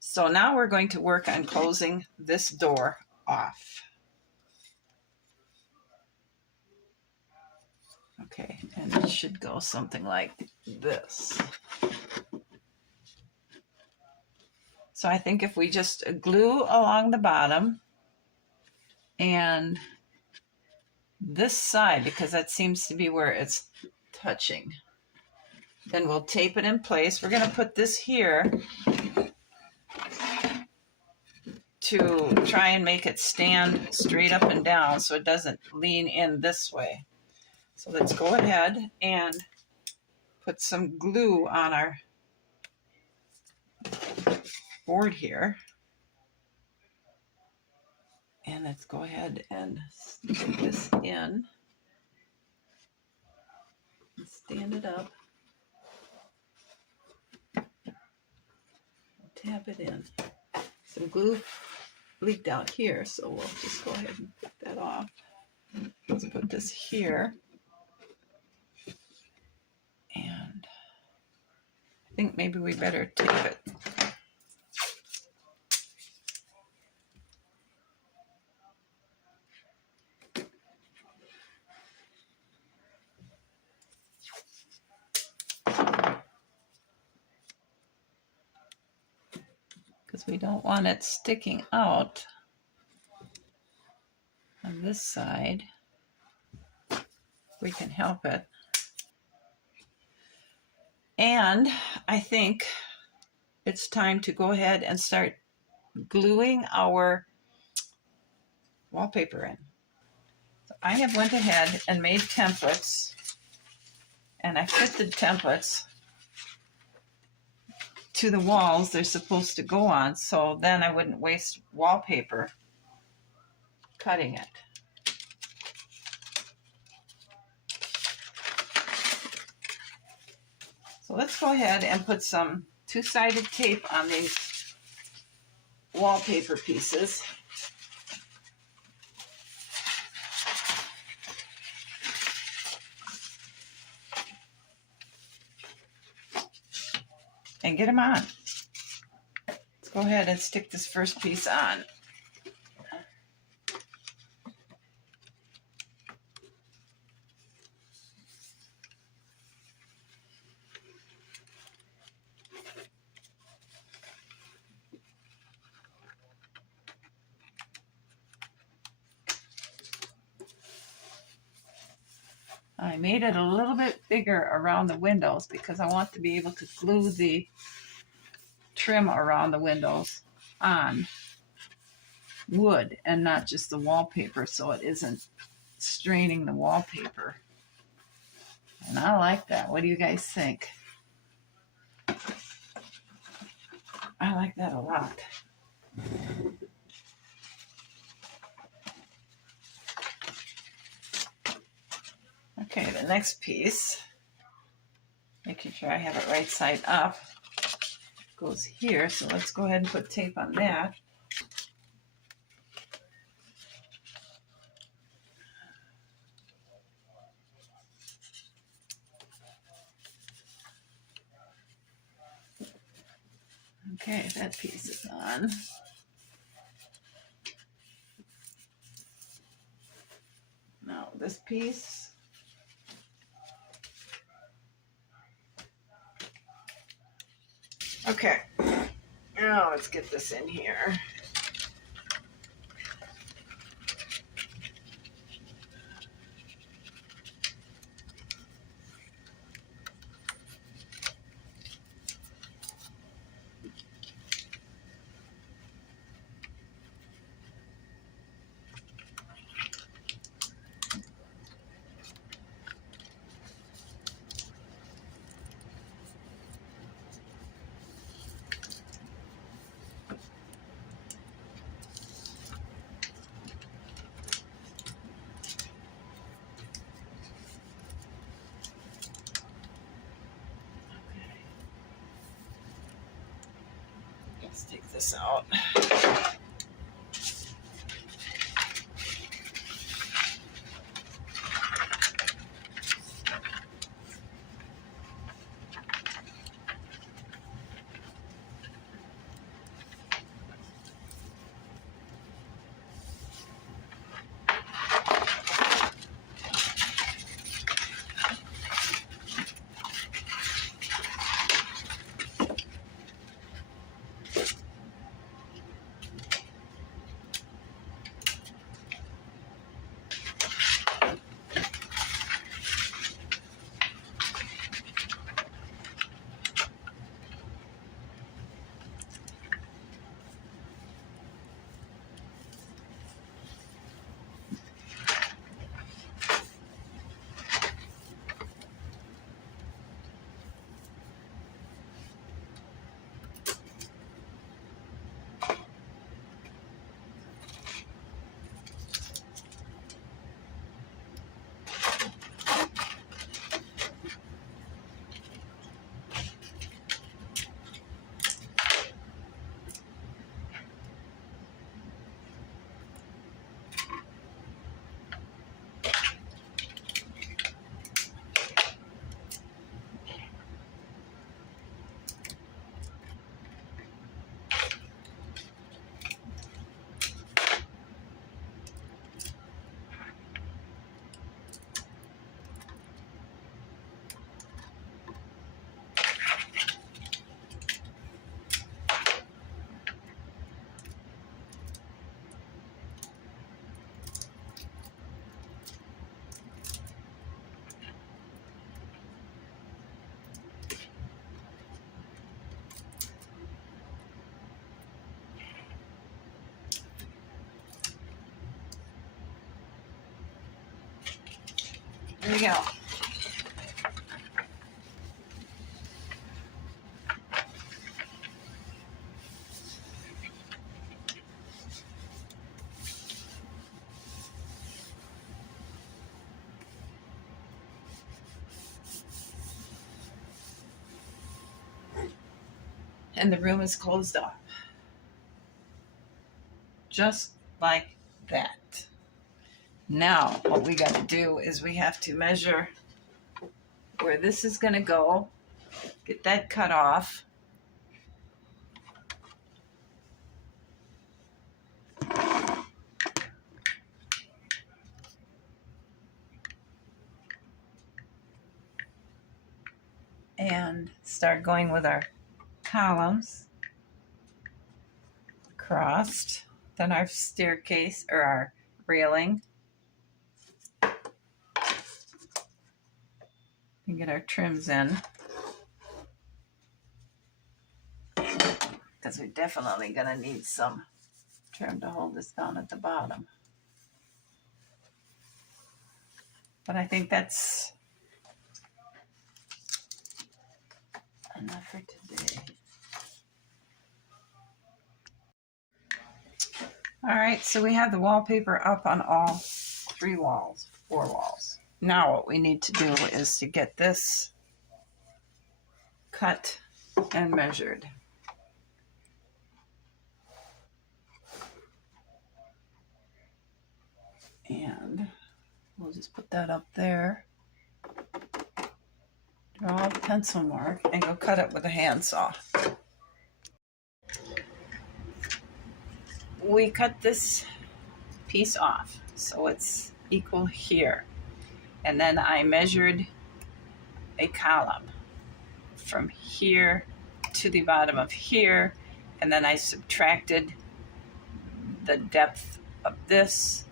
So now we're going to work on closing this door off. Okay, and it should go something like this. So I think if we just glue along the bottom and this side, because that seems to be where it's touching, then we'll tape it in place. We're going to put this here to try and make it stand straight up and down so it doesn't lean in this way. So let's go ahead and put some glue on our board here. And let's go ahead and stick this in and stand it up. Tap it in. Some glue leaked out here, so we'll just go ahead and put that off. Let's put this here. And I think maybe we better tape it. Because we don't want it sticking out on this side. We can help it. And I think it's time to go ahead and start gluing our wallpaper in. So I have went ahead and made templates, and I fit the templates to the walls they're supposed to go on, so then I wouldn't waste wallpaper cutting it. So let's go ahead and put some two-sided tape on these wallpaper pieces. And get them on. Let's go ahead and stick this first piece on. I made it a little bit bigger around the windows because I want to be able to glue the trim around the windows on wood and not just the wallpaper, so it isn't straining the wallpaper. And I like that. What do you guys think? I like that a lot. Okay, the next piece, making sure I have it right side up, goes here. So let's go ahead and put tape on that. Okay, that piece is on. Now this piece. Okay, now let's get this in here. Let's take this out. go. And the room is closed off. Just like that. Now, what we got to do is we have to measure where this is going to go, get that cut off. And start going with our columns across, then our staircase or our railing. And get our trims in, because we're definitely going to need some trim to hold this down at the bottom. But I think that's enough for today. All right, so we have the wallpaper up on all 4 walls. Now what we need to do is to get this cut and measured. And we'll just put that up there. Draw a pencil mark and go cut it with a handsaw. We cut this piece off so it's equal here. And then I measured a column from here to the bottom of here, and then I subtracted the depth of this,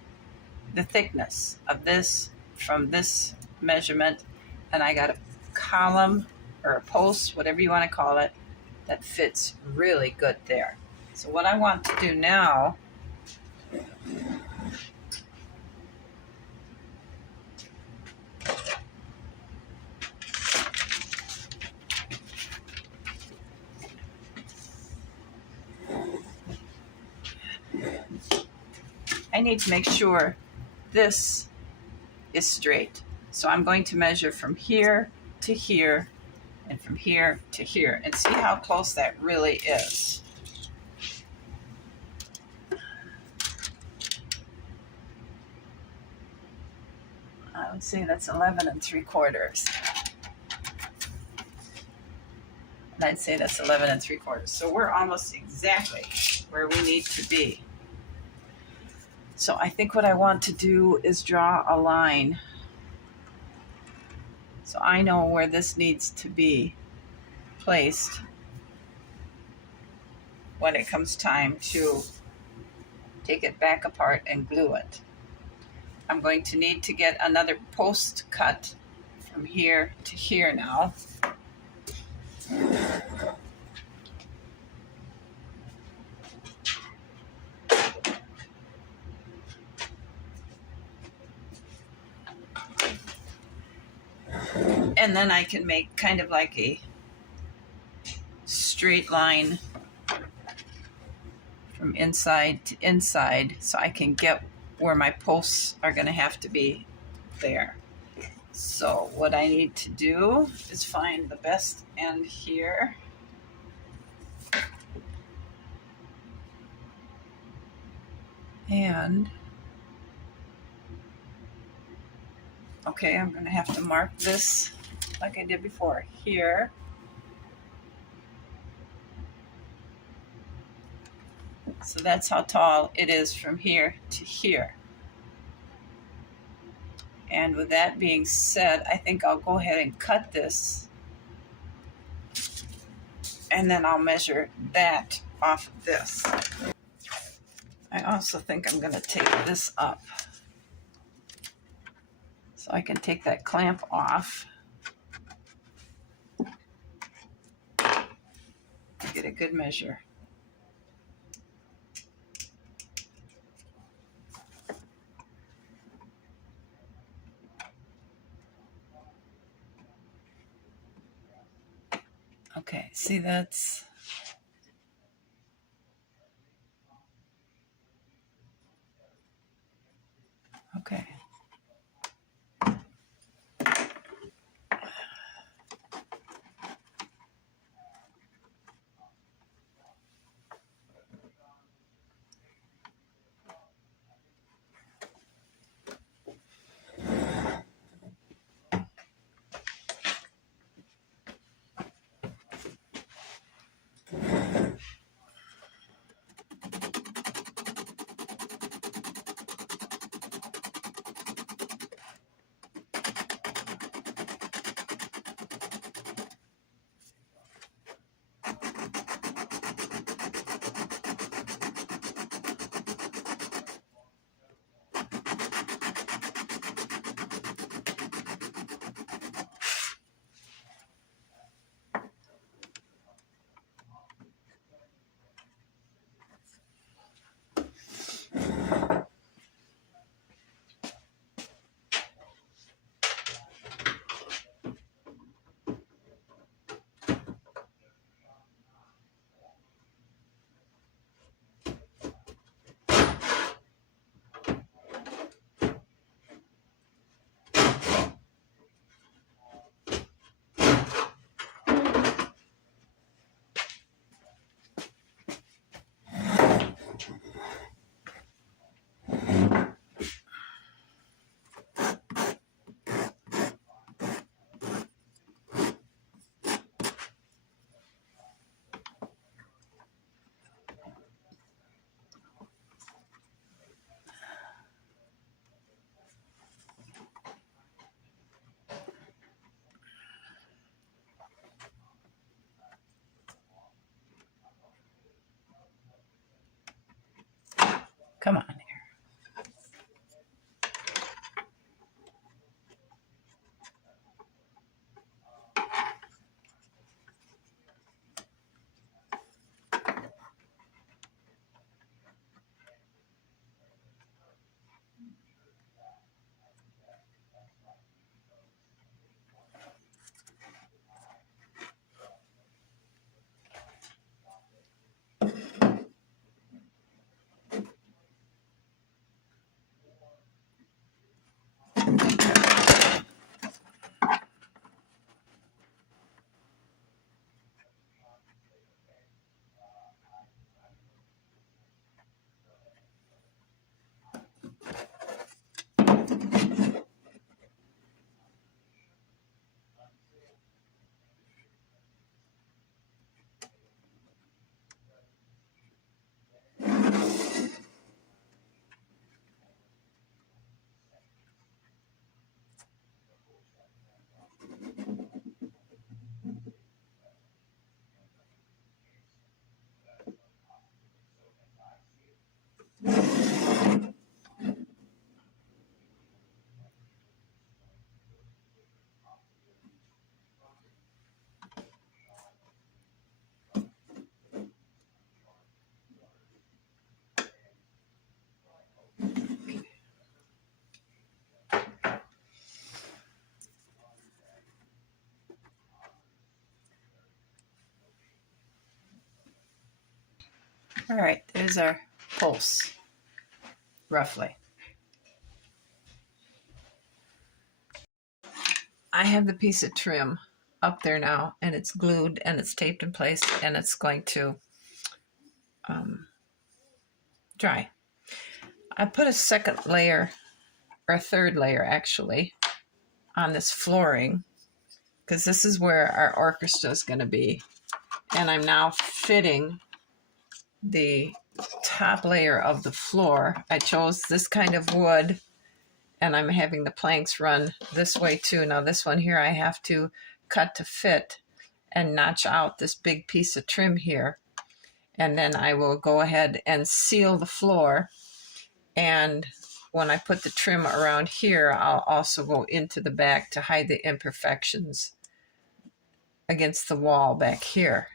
the thickness of this from this measurement, and I got a column or a post, whatever you want to call it, that fits really good there. So what I want to do now I need to make sure this is straight. So I'm going to measure from here to here and from here to here and see how close that really is. I would say that's 11 3/4. And I'd say that's 11 3/4. So we're almost exactly where we need to be. So I think what I want to do is draw a line. So I know where this needs to be placed when it comes time to take it back apart and glue it. I'm going to need to get another post cut from here to here now. And then I can make kind of like a straight line from inside to inside so I can get where my posts are going to have to be there. So what I need to do is find the best end here. And okay, I'm going to have to mark this like I did before here. So that's how tall it is from here to here. And with that being said, I think I'll go ahead and cut this. And then I'll measure that off of this. I also think I'm going to take this up so I can take that clamp off to get a good measure. Okay, see that's, okay. Come on here. All right, there's our pulse, roughly. I have the piece of trim up there now, and it's glued and it's taped in place, and it's going to dry. I put a second layer, or a third layer actually, on this flooring, because this is where our orchestra is going to be. And I'm now fitting the top layer of the floor. I chose this kind of wood, and I'm having the planks run this way too. Now this one here I have to cut to fit and notch out this big piece of trim here. And then I will go ahead and seal the floor. And when I put the trim around here, I'll also go into the back to hide the imperfections against the wall back here.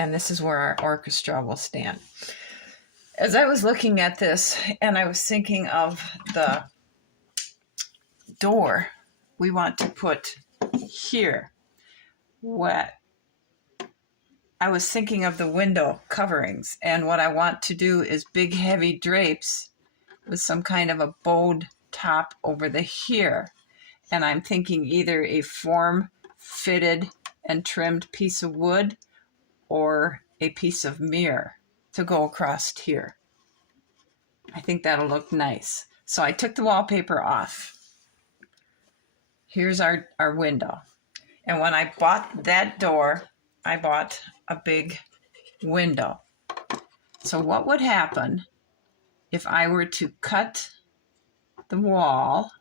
And this is where our orchestra will stand. As I was looking at this, and I was thinking of the door we want to put here, what I was thinking of the window coverings, and what I want to do is big heavy drapes with some kind of a bowed top over the here. And I'm thinking either a form fitted and trimmed piece of wood or a piece of mirror to go across here. I think that'll look nice. So I took the wallpaper off. Here's our window. And when I bought that door, I bought a big window. So what would happen if I were to cut the wall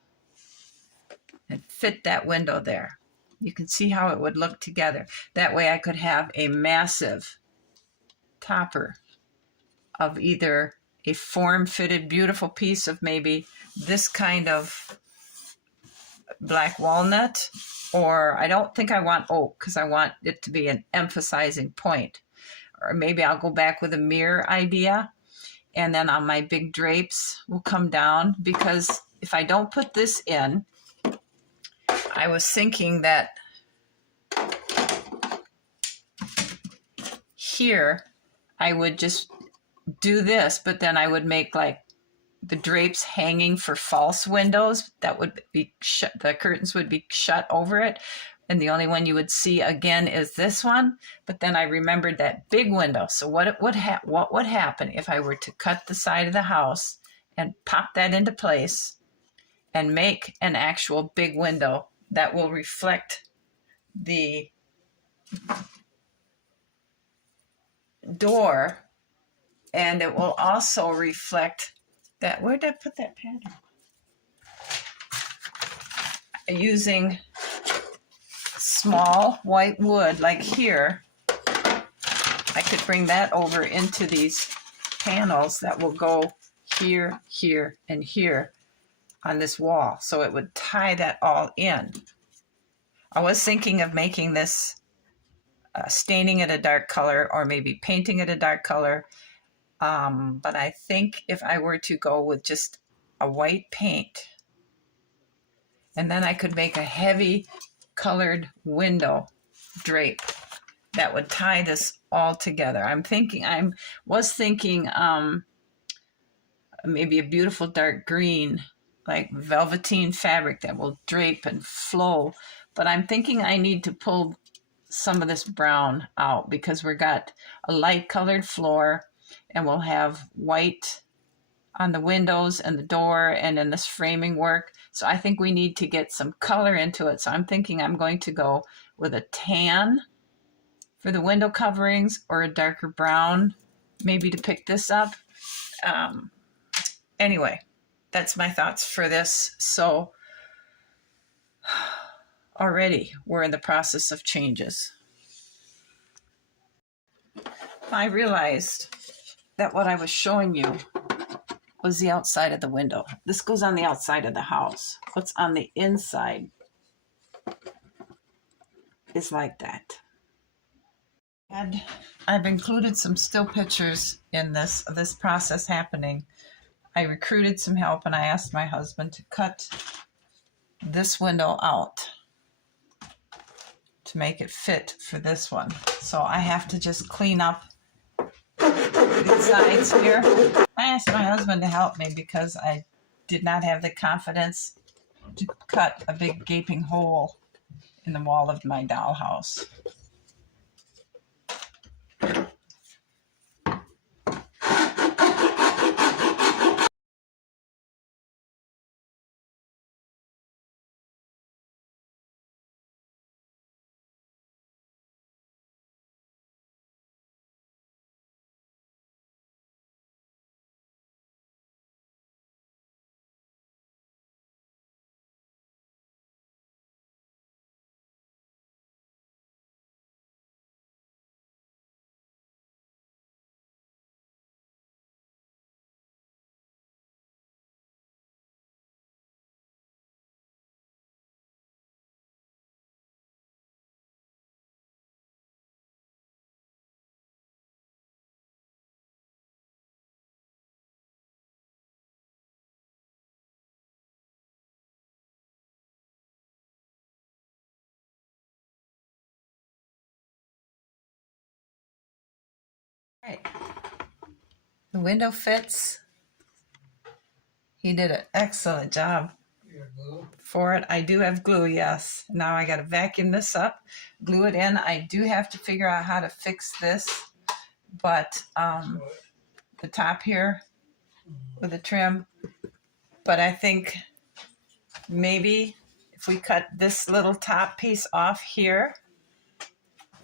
and fit that window there? You can see how it would look together. That way I could have a massive topper of either a form-fitted beautiful piece of maybe this kind of black walnut, or I don't think I want oak because I want it to be an emphasizing point. Or maybe I'll go back with a mirror idea, and then on my big drapes will come down, because if I don't put this in, I was thinking that here I would just do this, but then I would make like the drapes hanging for false windows that would be shut, the curtains would be shut over it, and the only one you would see again is this one. But then I remembered that big window. So what would happen if I were to cut the side of the house and pop that into place and make an actual big window that will reflect the door, and it will also reflect that. Where did I put that pattern? Using small white wood like here, I could bring that over into these panels that will go here, here, and here on this wall. So it would tie that all in. I was thinking of making this, staining it a dark color or maybe painting it a dark color. But I think if I were to go with just a white paint, and then I could make a heavy colored window drape that would tie this all together. I was thinking maybe a beautiful dark green, like velveteen fabric that will drape and flow. But I'm thinking I need to pull some of this brown out because we got a light colored floor, and we'll have white on the windows and the door and in this framing work. So I think we need to get some color into it. So I'm thinking I'm going to go with a tan for the window coverings or a darker brown, maybe to pick this up. Anyway, that's my thoughts for this. So already we're in the process of changes. I realized that what I was showing you was the outside of the window. This goes on the outside of the house. What's on the inside is like that. And I've included some still pictures in this process happening. I recruited some help, and I asked my husband to cut this window out to make it fit for this one. So I have to just clean up the sides here. I asked my husband to help me because I did not have the confidence to cut a big gaping hole in the wall of my dollhouse. Right. The window fits. He did an excellent job for it. I do have glue, yes. Now I got to vacuum this up, glue it in. I do have to figure out how to fix this, but the top here with the trim. But I think maybe if we cut this little top piece off here,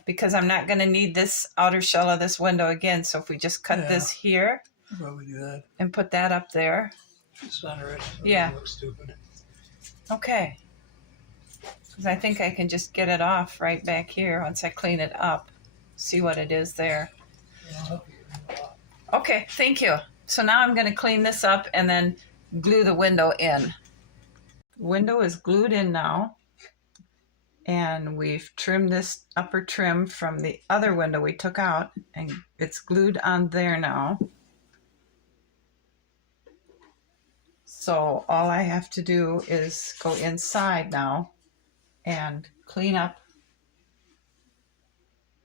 because I'm not going to need this outer shell of this window again. So if we just cut this here Probably do that. and put that up there. Center it. So Yeah. It looks stupid. Okay. Because I think I can just get it off right back here once I clean it up. See what it is there. Okay, thank you. So now I'm going to clean this up and then glue the window in. The window is glued in now. And we've trimmed this upper trim from the other window we took out, and it's glued on there now. So all I have to do is go inside now and clean up.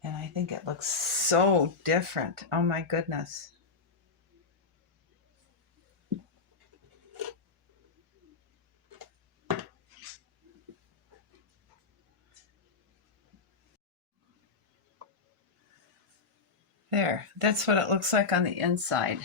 And I think it looks so different. Oh my goodness. There, that's what it looks like on the inside.